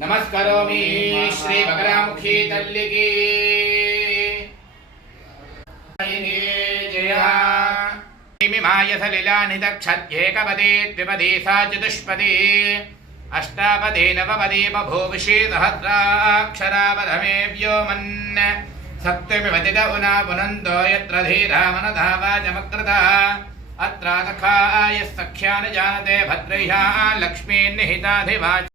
नमस्करोमि श्री बगलामुखी तल्लिकी जया मिमायसलिलानिदक्षत्येकपदे द्विपदे सा चतुष्पदे अष्टापदे नवपदे बभूविषे सहस्राक्षरावधमे व्योमन् सप्तमिवतिद उना पुनन्तो यत्र धीरा मनधा वाचमकृता अत्र सखाय सख्या न जानते भद्रैः लक्ष्मी निहिताधिवाच